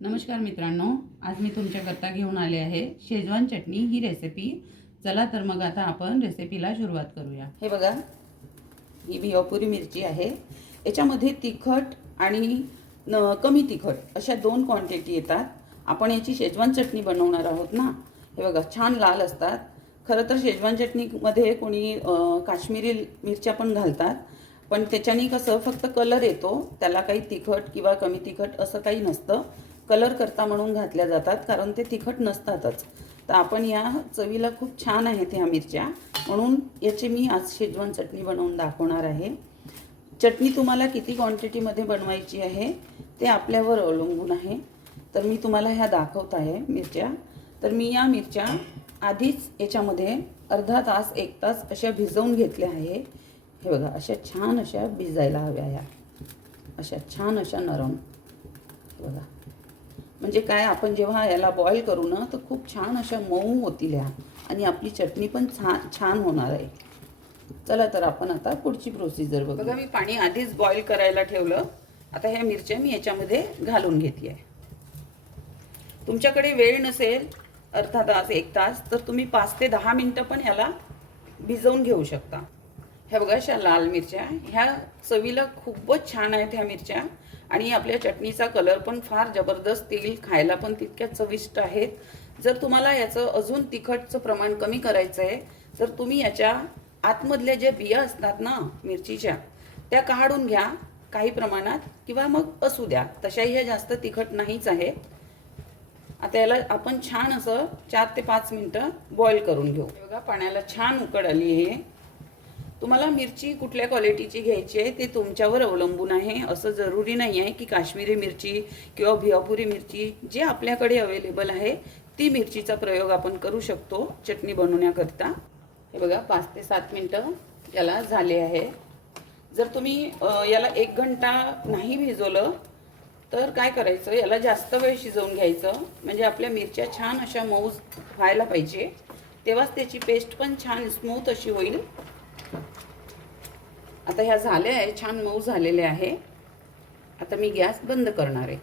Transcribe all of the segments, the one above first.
नमस्कार मित्रांनो, आज मी तुमच्याकरता घेऊन आले आहे शेजवान चटणी ही रेसिपी। चला तर मग आता आपण रेसिपीला सुरुवात करूया। हे बघा, ही भिवापुरी मिरची आहे। याच्यामध्ये तिखट आणि कमी तिखट अशा दोन क्वांटिटी येतात। आपण याची शेजवान चटणी बनवणार आहोत ना। हे बघा, छान लाल असतात। खरं तर शेजवान चटणीमध्ये कोणी काश्मीरी मिरच्या पण घालतात, पण त्याच्याने कसं फक्त कलर येतो, त्याला काही तिखट किंवा कमी तिखट असं काही नसतं। कलर करता म्हणून घातल्या जातात, कारण ते तिखट नसतातच। तर आपण या चवीला खूप छान आहेत ह्या मिरच्या, म्हणून याची मी आज शेजवान चटणी बनवून दाखवणार आहे। चटणी तुम्हाला किती क्वांटिटीमध्ये बनवायची आहे ते आपल्यावर अवलंबून आहे। तर मी तुम्हाला ह्या दाखवत आहे मिरच्या। तर मी या मिरच्या आधीच याच्यामध्ये अर्धा तास 1 तास अशा भिजवून घेतल्या आहे। हे बघा, अशा छान अशा भिजायला हव्या ह्या, अशा छान अशा नरम। बघा, म्हणजे काय, आपण जेव्हा याला बॉईल करू ना तर खूप छान अशा मऊ होतील ह्या, आणि आपली चटणी पण छान होणार आहे। चला तर आपण आता पुढची प्रोसिजर बघू। बघा, मी पाणी आधीच बॉईल करायला ठेवलं। आता ह्या मिरच्या मी याच्यामध्ये घालून घेते आहे। तुमच्याकडे वेळ नसेल अर्धा तास 1 तास, तर तुम्ही 5 ते 10 मिनिटं पण याला भिजवून घेऊ शकता। ह्या बघा, अशा लाल मिरच्या, ह्या चवीला खूपच छान आहेत ह्या मिरच्या, आणि आपल्या चटणीचा कलर पण फार जबरदस्त येईल, खायला पण तितक्या चविष्ट आहेत। जर तुम्हाला याचं अजून तिखटचं प्रमाण कमी करायचं आहे, तर तुम्ही याच्या आतमधल्या ज्या बिया असतात ना मिरचीच्या, त्या काढून घ्या काही प्रमाणात, किंवा मग असू द्या, तशाही ह्या जास्त तिखट नाहीच आहे। आता याला आपण छान असं 4 ते 5 मिनिटं बॉईल करून घेऊ। बघा, पाण्याला छान उकड आली आहे। तुम्हाला मिरची कुठल्या क्वालिटीची घ्यायची आहे ते तुमच्यावर अवलंबून आहे। असं जरुरी नाही आहे की काश्मीरी मिरची किंवा भिवापुरी मिरची, जे आपल्याकडे अवेलेबल आहे ती मिरचीचा प्रयोग आपण करू शकतो चटणी बनवण्याकरता। हे बघा, 5 ते 7 मिनिटं याला झाले आहे। जर तुम्ही याला 1 घंटा नाही भिजवलं तर काय करायचं, याला जास्त वेळ शिजवून घ्यायचं, म्हणजे आपल्या मिरच्या छान अशा मऊ व्हायला पाहिजे, तेव्हाच त्याची पेस्ट पण छान स्मूथ अशी होईल। आता ह्या झाल्या आहे, छान मऊ झालेले आहे। आता मी गॅस बंद करणार आहे।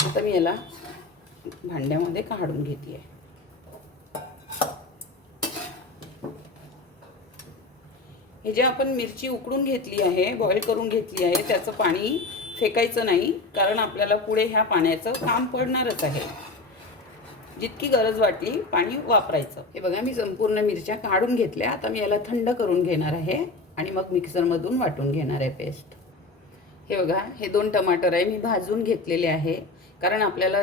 आता मी याला भांड्यामध्ये काढून घेते आहे। हे जे आपण मिरची उकडून घेतली आहे, बॉईल करून घेतली आहे, त्याचं पाणी फेकायचं नाही, कारण आपल्याला पुढे ह्या पाण्याचं काम पडणारच आहे। जितकी गरज वाटली पाणी वापरायचं। हे बघा, मी संपूर्ण मिरच्या काढून घेतल्या। आता मी याला थंड करून घेणार आहे आणि मग मिक्सरमधून वाटून घेणार आहे पेस्ट। हे बघा, हे 2 टमाटर आहे, मी भाजून घेतलेले आहे, कारण आपल्याला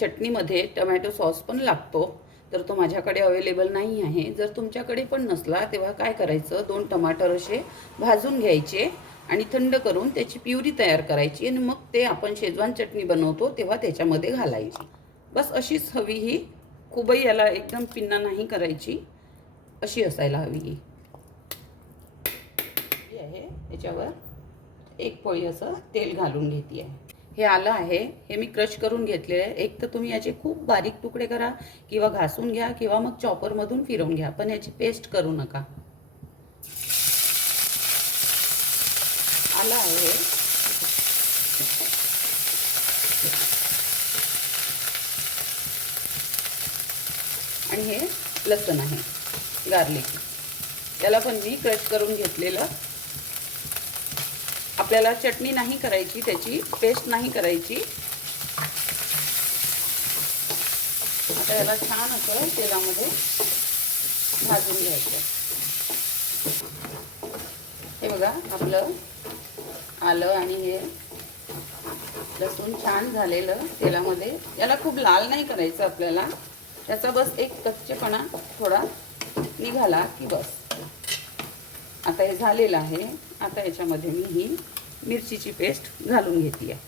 चटणीमध्ये टोमॅटो सॉस पण लागतो, तर तो माझ्याकडे अवेलेबल नाही आहे। जर तुमच्याकडे पण नसला तेव्हा काय करायचं, 2 टमाटर असे भाजून घ्यायचे आणि थंड करून त्याची प्युरी तयार करायची, आणि मग ते आपण शेजवान चटणी बनवतो तेव्हा त्याच्यामध्ये घालायची। बस अशीच हवी ही, खूपही याला एकदम पिन्ना नाही करायची, अशी असायला हवी ही आहे। याच्यावर 1 पळी असं तेल घालून घेते आहे। हे आलं आहे, हे मी क्रश करून घेतलेलं आहे। एक तर तुम्ही याचे खूप बारीक तुकडे करा, किंवा घासून घ्या, किंवा मग चॉपरमधून फिरवून घ्या, पण याची पेस्ट करू नका। आलं आहे, आणि हे लसूण आहे, गार्लिक, याला पण मी क्रश करून घेतलेलं। आपल्याला चटणी नाही करायची, त्याची पेस्ट नाही करायची। आता याला छान असं तेलामध्ये भाजून घ्यायचं। हे बघा, आपलं आलं आणि हे लसूण छान झालेलं तेलामध्ये। याला खूप लाल नाही करायचं आपल्याला, त्याचा बस एक कच्चेपणा थोडा निघाला की बस। आता हे झालेलं आहे। आता याच्यामध्ये मी ही मिरचीची पेस्ट घालून घेतली आहे।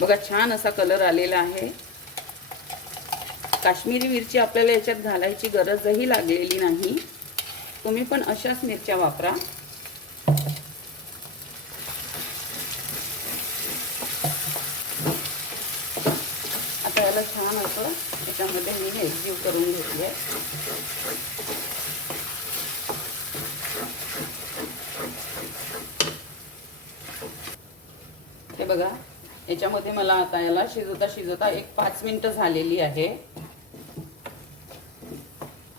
बघा, छान असा कलर आलेला आहे। काश्मीरी मिरची आपल्याला याच्यात घालायची गरजही लागलेली नाही, तुम्ही पण अशाच मिरच्या वापरा। आता याला छान असं याच्यामध्ये मी एकजीव करून घेतली आहे। हे बघा, याच्यामध्ये मला आता याला शिजवता एक 5 मिनिटं झालेली आहे.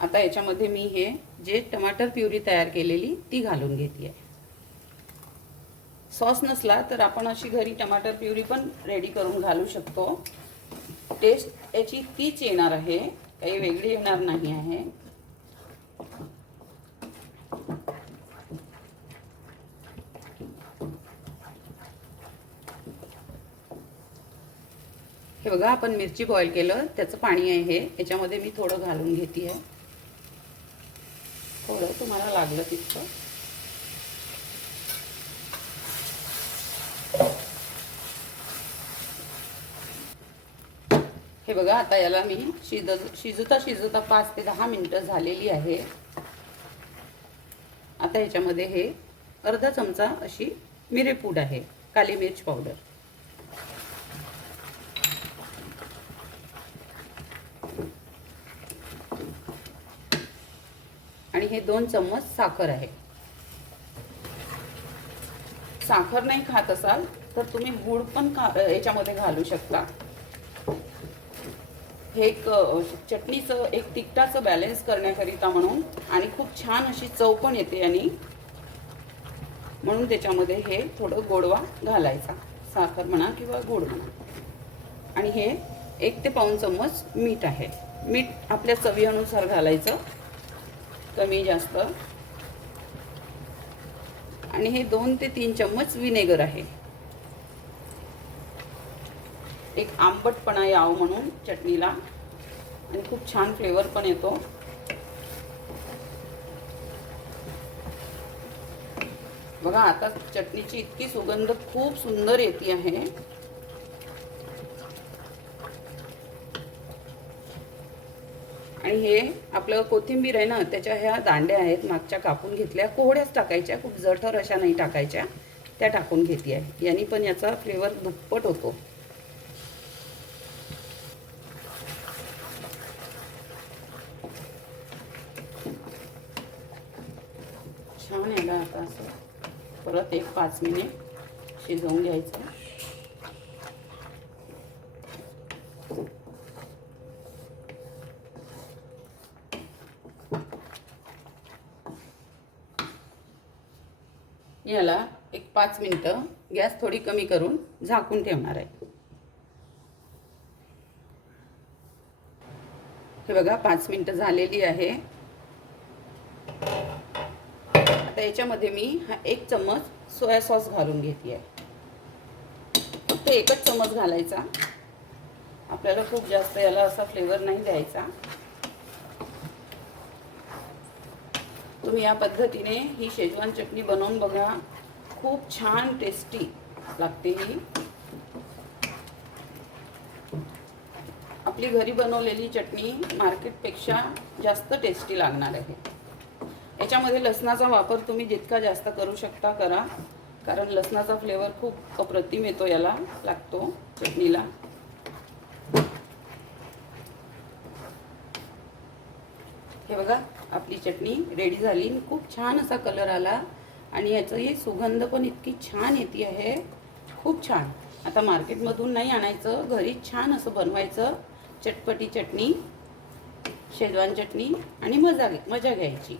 आता याच्यामध्ये मी हे जे टमाटर प्युरी तयार केलेली ती घालून घेते आहे. सॉस नसला तर आपण अशी घरी टमाटर प्युरी पण रेडी करून घालू शकतो. टेस्ट याची तीच येणार आहे, काही वेगळी येणार नाही आहे. हे बघा, आपण मिरची बॉईल केलं त्याचं पाणी आहे हे, याच्यामध्ये मी थोडं घालून घेते आहे. थोडं तुम्हाला लागलं तितकं. हे बघा, आता याला मी शिजवता 5 ते 10 मिनिटं झालेली आहे. आता याच्यामध्ये हे अर्धा चमचा अशी मिरेपूड आहे, काली मिर्च पावडर. आणि हे 2 चम्मच साखर आहे. साखर नाही खात असाल तर तुम्ही गूळ पण याच्यामध्ये घालू शकता. हे एक चटणीचं एक तिखटाचं बॅलन्स करण्याकरिता म्हणून, आणि खूप छान अशी चव पण येते आणि म्हणून त्याच्यामध्ये हे थोडं गोडवा घालायचा, साखर म्हणा किंवा गोड म्हणा. आणि हे 1 ते पाऊण चम्मच मीठ आहे. मीठ आपल्या चवीनुसार घालायचं, कमी जास्त. आणि हे 2 ते 3 चम्मच विनेगर आहे, एक आंबटपणा यावं म्हणून चटणीला, आणि खूप छान फ्लेवर पण येतो. बघा, आता चटणीची इतकी सुगंध खूप सुंदर येते आहे. आणि हे आपलं कोथिंबीर आहे ना, त्याच्या ह्या दांड्या आहेत मागच्या कापून घेतल्या, कोवड्याच टाकायच्या, खूप जठर अशा नाही टाकायच्या, त्या टाकून घेते आहे. यानी पण याचा फ्लेवर दुप्पट होतो. छान याला आता असं परत एक 5 मिनिट शिजवून घ्यायचं. याला एक 5 मिनिटं गॅस थोडी कमी करून झाकून ठेवणार आहे. हे बघा, 5 मिनिटं झालेली आहे. आता याच्यामध्ये मी हा 1 चम्मच सोया सॉस घालून घेते आहे. फक्त 1च चम्मच घालायचा, आपल्याला खूप जास्त याला असा फ्लेवर नाही द्यायचा. तुम्ही या पद्धतीने ही शेजवान चटणी बनवून बघा, खूप छान टेस्टी लागते ही. आपली घरी बनवलेली चटणी मार्केटपेक्षा जास्त टेस्टी लागणार आहे. याच्यामध्ये लसणाचा वापर तुम्ही जितका जास्त करू शकता करा, कारण लसणाचा फ्लेवर खूप अप्रतिम येतो, याला लागतो चटणीला. हे बघा, आपली चटणी रेडी झाली. खूप छान असा कलर आला आणि याची सुगंध पण इतकी छान येते आहे, खूप छान. आता मार्केटमधून नाही आणायचं, घरी छान असं बनवायचं चटपटी चटणी, शेजवान चटणी, आणि मजा घ्यायची.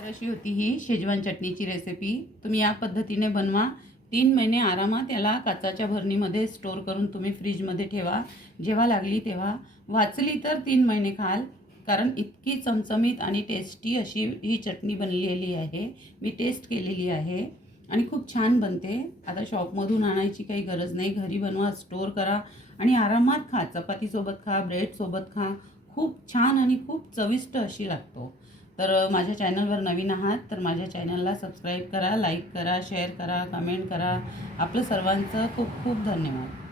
अशी होती ही शेजवान चटणीची रेसिपी. तुम्ही या पद्धतीने बनवा. 3 महिने आरामात याला काचाच्या भरणीमध्ये स्टोर करून तुम्ही फ्रीजमध्ये ठेवा. जेव्हा लागली तेव्हा, वाचली तर 3 महिने खाल, कारण इतकी चमचमीत आणि टेस्टी अशी ही चटणी बनलेली आहे. मी टेस्ट केलेली आहे आणि खूप छान बनते. आता शॉपमधून आणायची काही गरज नाही, घरी बनवा, स्टोर करा आणि आरामात खा. चपातीसोबत खा, ब्रेडसोबत खा. खूप छान आणि खूप चविष्ट अशी लागतो. तर माझ्या चॅनलवर नवीन आहात तर माझ्या चॅनलला सबस्क्राईब करा, लाईक करा, शेअर करा, कमेंट करा. आपलं सर्वांचं खूप खूप धन्यवाद.